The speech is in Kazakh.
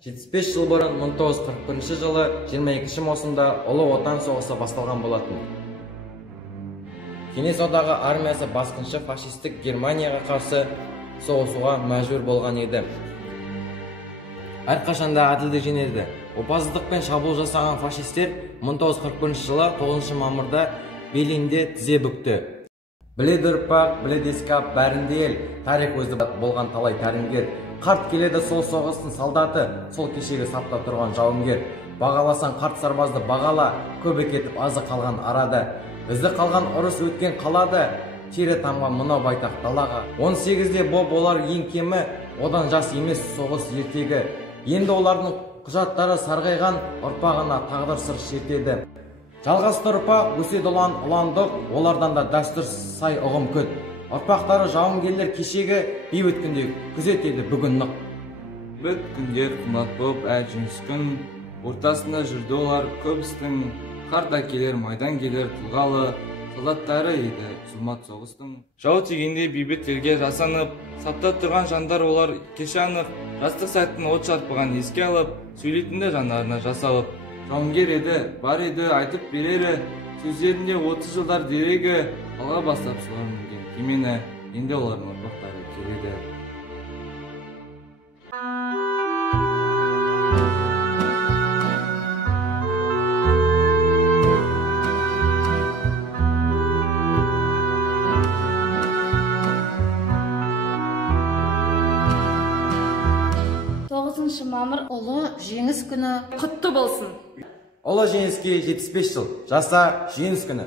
75 жыл бұрын 1941 жылы 22 маусымда Ұлы Отан соғысы басталған болатын. Кеңес одағы армиясы басқыншы фашистік Германияға қарсы соғысуға мәжбүр болған еді. Әрқашанда әділдік жеңеді. Опасыздықпен шабуыл жасаған фашистер 1941 жылы 9 мамырда Берлинде тізе бүкті. Біледі ұрпақ, біледі ескап, бәрінде ел, тарих өзі болған талай тәрінгер. Қарт келеді сол соғыстың солдаты, сол кешегі сапта тұрған жауынгер. Бағаласаң қарт сарбазды бағала, көбі кетіп азы қалған арада. Ізі қалған ұрыс өткен қалады, тері тамған мынау байтақ далаға. 18-де боп олар ең кемі, одан жас емес соғыс ертегі. Енді олардың құжаттары сарғайған, ұрпағына тағдыр сыр шертеді. Жалғасты ұрпақ, өседі ұландық, олардан да дәстүр сай ұғым көт. Ұрпақтары жауынгерлер кешегі бейбіт күнде күзетеді бүгін нық. Бейбіт күндер қымбат боп әр жеңіс күн, ортасында жүрді олар көп істің, қарт әкелер майдан келер тұлғалы, солдаттары еді зұлмат соғыстың. Жау тигенде бейбіт елге жасанып, сапта тұрған жандар олар кеше анық, жастық сәттің от шарпыған еске алып, сөйлейтінді жандарына жасалып. Жауынгер еді, бар еді, айтып берері, сөздерінде 30 жылдар дерегі, алға бастап солар мінген кемені, енді олардың ұрпақтары келеді. Мамыр ұлы жеңіс күні құтты болсын. Ұлы жеңіске 75 жыл, жаса жеңіс күні.